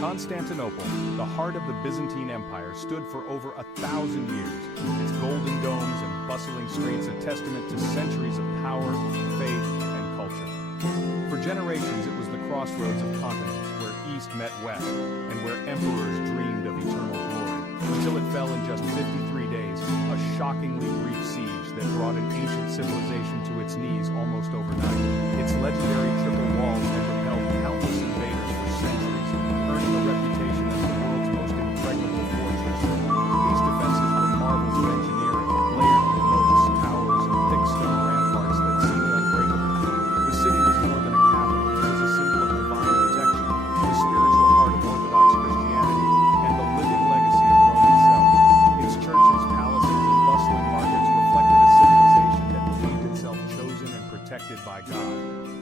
Constantinople, the heart of the Byzantine Empire, stood for over 1,000 years. Its golden domes and bustling streets a testament to centuries of power, faith, and culture. For generations, it was the crossroads of continents, where East met West, and where emperors dreamed of eternal glory, until it fell in just 53 days, a shockingly brief siege that brought an ancient civilization to its knees almost overnight. Its legendary triple walls had repelled countless invaders for centuries, earning a reputation as the world's most impregnable fortress. These defenses were marvels of engineering, layered with moats, towers, and thick stone ramparts that seemed unbreakable. The city was more than a capital, it was a symbol of divine protection, the spiritual heart of Orthodox Christianity, and the living legacy of Rome itself. Its churches, palaces, and bustling markets reflected a civilization that believed itself chosen and protected by God.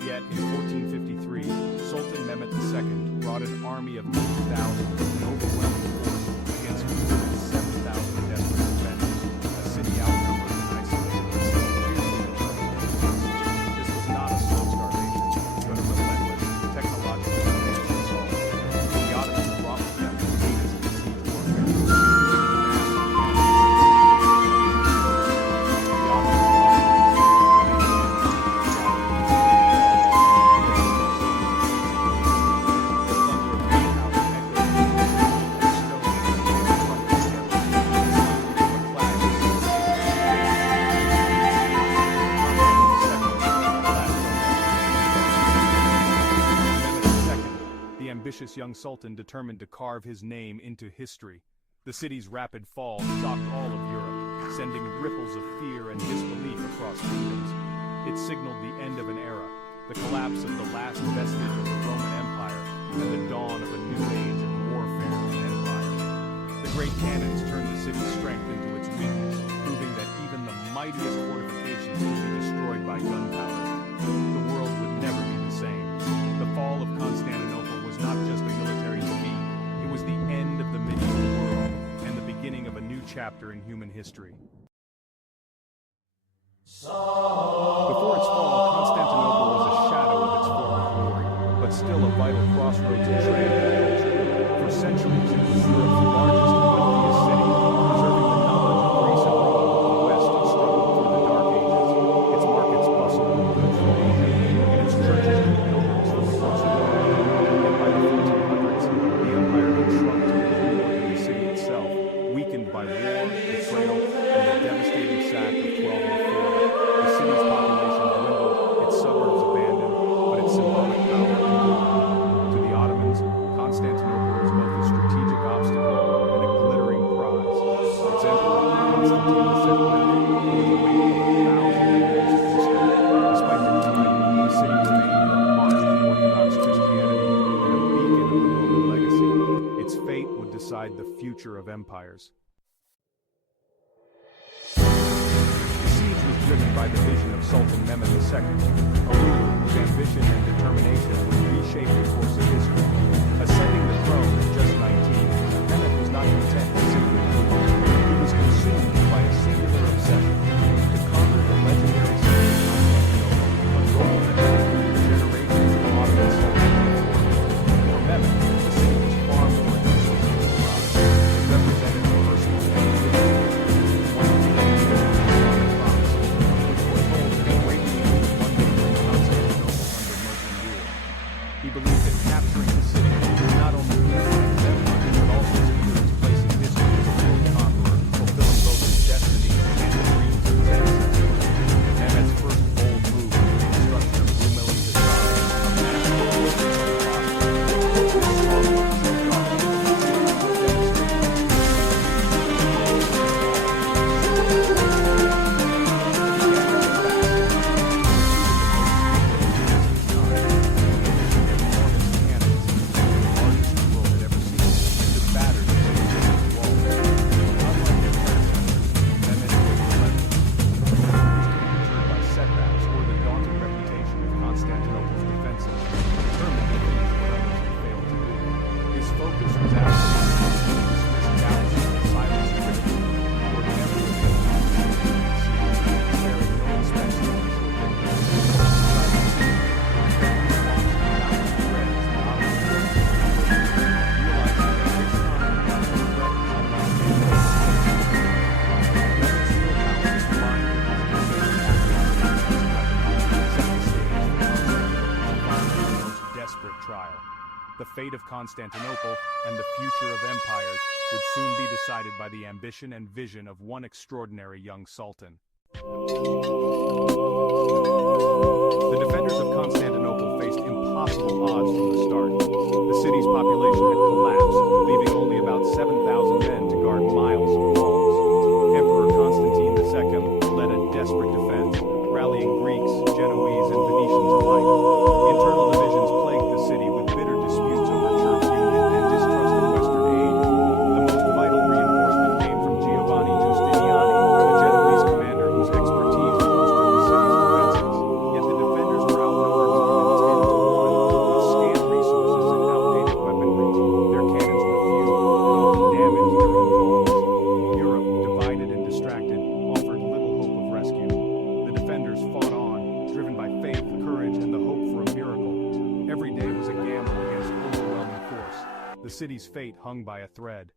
Yet, in 1453, Sultan Mehmet II brought an army of 50,000 with an overwhelming force against more than 7,000 desperate defenders, a city outnumbered and isolated, and still fiercely determined to resist. This was not a slow starvation, but a relentless, technologically advanced assault. The Ottomans brought with them the latest in siege warfare, including massive ambitious young sultan determined to carve his name into history. The city's rapid fall shocked all of Europe, sending ripples of fear and disbelief across kingdoms. It signaled the end of an era, the collapse of the last vestige of the Roman Empire, and the dawn of a new age of warfare and empire. The great cannons turned the city's strength into its weakness, proving that even the mightiest fortifications could be destroyed by gunpowder. The world would never be the same. The fall of Constantinople was not just a military defeat, it was the end of the medieval world and the beginning of a new chapter in human history. Before its fall, Constantinople was a shadow of its former glory, but still a vital crossroads in trade and culture. For centuries, it was Europe's largest and wealthiest city, preserving the knowledge of Greece and Rome while the West struggled through the Dark Ages. Its markets bustled with goods from Asia, and its churches drew pilgrims from across the world. Yet by the 1400s, the empire had shrunk to little more than the city itself, weakened by war, betrayal, and the devastating sack of 1204. The city's population dwindled, its suburbs abandoned, but its symbolic power endured. To the Ottomans, Constantinople was both a strategic obstacle and a glittering prize. Its emperor, Constantine II, bore the weight of 1,000 years of history. Despite decline, the city remained the heart of Orthodox Christianity and a beacon of the Roman legacy. Its fate would decide the future of empires. Driven by the vision of Sultan Mehmet II, a ruler whose ambition and determination would reshape the course of history. Ascending the throne at just 19, Mehmet was not content with simply ruling. He was consumed by a singular obsession: to conquer the legendary city of Constantinople, a goal that had eluded generations of Ottoman sultans before. For Mehmet, the city was far more than a strategic prize. It represented a personal and religious victory, one of the He believed that capturing the city would not only unify its empire, but also secure its place in history as a true conqueror, fulfilling both his destiny and the dreams of his ancestors. Mehmet's first bold move was the construction of Rumeli Hisar, a massive fortress of philosophy. This stronghold choked off the Constantinople's defenses, determined to trial. The fate of Constantinople and the future of empires would soon be decided by the ambition and vision of one extraordinary young sultan. The defenders of Constantinople faced impossible odds from the start. The city's population had collapsed, leaving only about 7,000 men to guard miles of walls. Emperor Constantine II led a desperate defense, rallying Greeks, Genoese, and Venetians alike. Internal divisions plagued the city with bitter disputes over church union and distrust of Western aid. The most vital reinforcement came from Giovanni Giustiniani, a Genoese commander whose expertise bolstered the city's defenses. Yet the defenders were outnumbered more than 10 to 1, with scant resources and outdated weaponry. Their cannons were few and often damaged their own walls. Europe, divided and distracted, offered little hope of rescue. The defenders fought on, driven by faith, courage, and the hope for a miracle. Every day was a gamble against overwhelming force. The city's fate hung by a thread.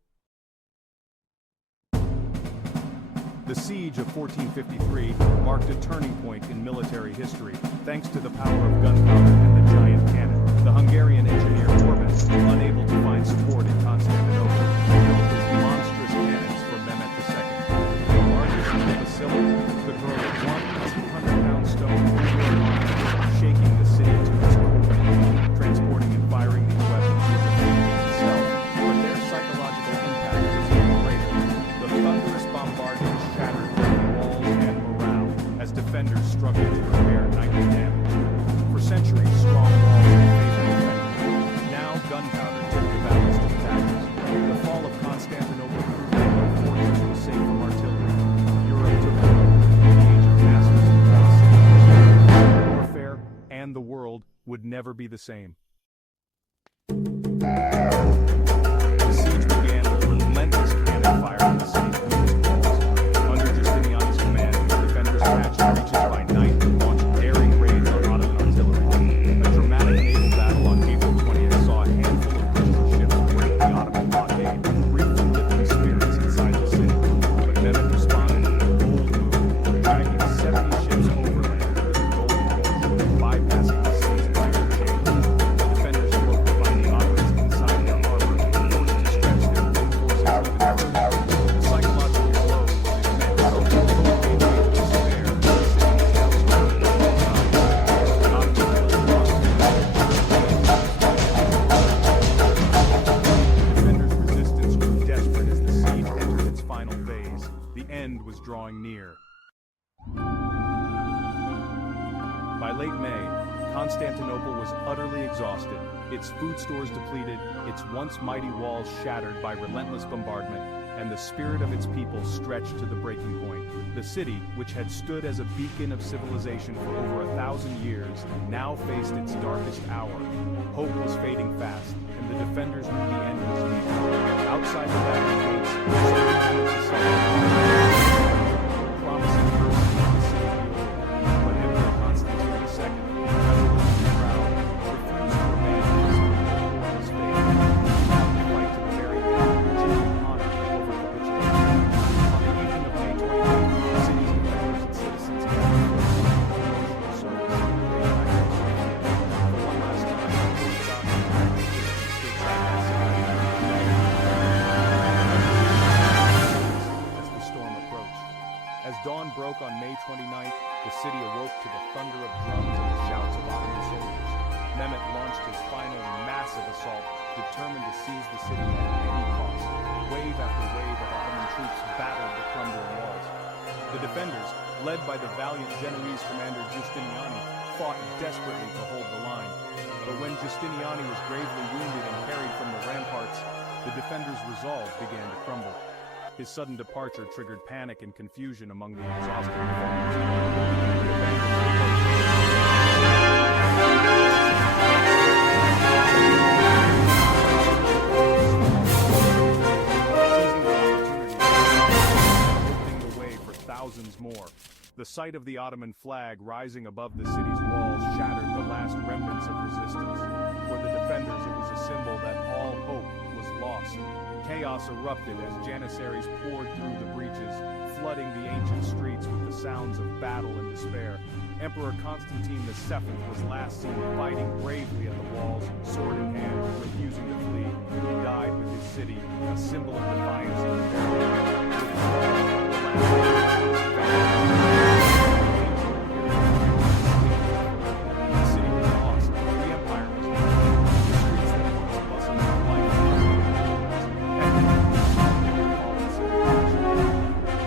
The siege of 1453 marked a turning point in military history, thanks to the power of gunpowder and the giant cannon. The Hungarian engineer Orban, unable to find support in Constantinople, built his monstrous cannons for Mehmet II. The largest in the basilica could hurl a 200-pound stone through a line, shaking the city to its core. Transporting and firing these weapons was a feat in itself, but their psychological impact was even greater. The thunderous bombardment shattered both walls and morale as defenders struggled to repair nightly damage. For centuries, strong walls had favored defenders. Now gunpowder tipped the balance to attackers. The fall of Constantinople proved that no fortress was safe from artillery. Europe took over, the age of masters and wall cities. Warfare and the world would never be the same. The siege began with relentless cannon fire from the city's weakest walls. Under Justiniani's command, defenders patched breaches by night and launched daring raids on Ottoman artillery. A dramatic naval battle on April 20th saw a handful of Christian ships break the Ottoman blockade, briefly lifting spirits inside the city. But Mehmet responded with a bold move, dragging 70 ships overland to the Golden Gate, bypassing the city's iron chains. The defenders awoke to find the Ottomans inside their harbor, forced to stretch their wing forces even further. The psychological blow was immense. The Golden Gate gave way to despair, and the city fell to the Ottoman defenders' resistance grew desperate as the siege entered its final phase. The end was drawing near. By late May, Constantinople was utterly exhausted, its food stores depleted, its once mighty walls shattered by relentless bombardment, and the spirit of its people stretched to the breaking point. The city, which had stood as a beacon of civilization for over 1,000 years, now faced its darkest hour. Hope was fading fast, and the defenders knew the end was near. Outside the battle gates, promising mercy to the city of Europe. But Emperor Constantine II, resolute and proud, refused to abandon his people or his faith. He vowed to fight to the very end, choosing honor over capitulation. On the evening of May 28th, the city's defenders and citizens gathered for a emotional service. For one last time, they stood side by side. As the storm approached. As dawn broke on May 29th, the city awoke to the thunder of drums and the shouts of Ottoman soldiers. Mehmet launched his final massive assault, determined to seize the city at any cost. Wave after wave of Ottoman troops battled the crumbling walls. The defenders, led by the valiant Genoese commander Giustiniani, fought desperately to hold the line. But when Giustiniani was gravely wounded and carried from the ramparts, the defenders' resolve began to crumble. His sudden departure triggered panic and confusion among the exhausted opening the way for thousands more. The sight of the Ottoman flag rising above the city's walls shattered the last remnants of resistance. For the defenders, it was a symbol that all hope was lost. Chaos erupted as janissaries poured through the breaches, flooding the ancient streets with the sounds of battle and despair. Emperor Constantine II was last seen fighting bravely at the walls, sword symbol of defiance and rebellion. The city was lost, the empire was lost. The streets that once bustled with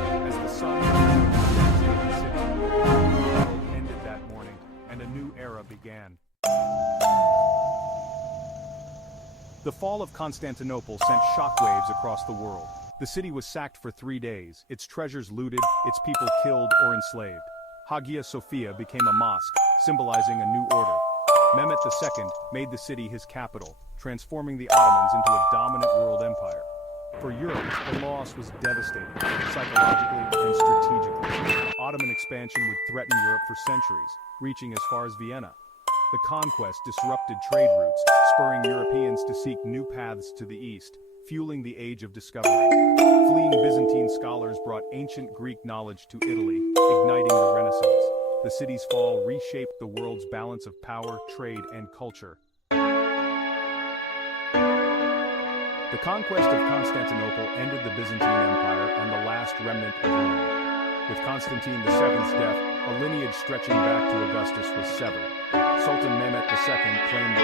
life as the sun rose in the city, the world ended that morning, and a new era began. The fall of Constantinople sent shockwaves across the world. The city was sacked for 3 days, its treasures looted, its people killed or enslaved. Hagia Sophia became a mosque, symbolizing a new order. Mehmet II made the city his capital, transforming the Ottomans into a dominant world empire. For Europe, the loss was devastating, psychologically and strategically. Ottoman expansion would threaten Europe for centuries, reaching as far as Vienna. The conquest disrupted trade routes, spurring Europeans to seek new paths to the east, fueling the age of discovery. Fleeing Byzantine scholars brought ancient Greek knowledge to Italy, igniting the Renaissance. The city's fall reshaped the world's balance of power, trade, and culture. The conquest of Constantinople ended the Byzantine Empire and the last remnant of Rome. With Constantine VII's death, a lineage stretching back to Augustus was severed. Sultan Mehmet II claimed the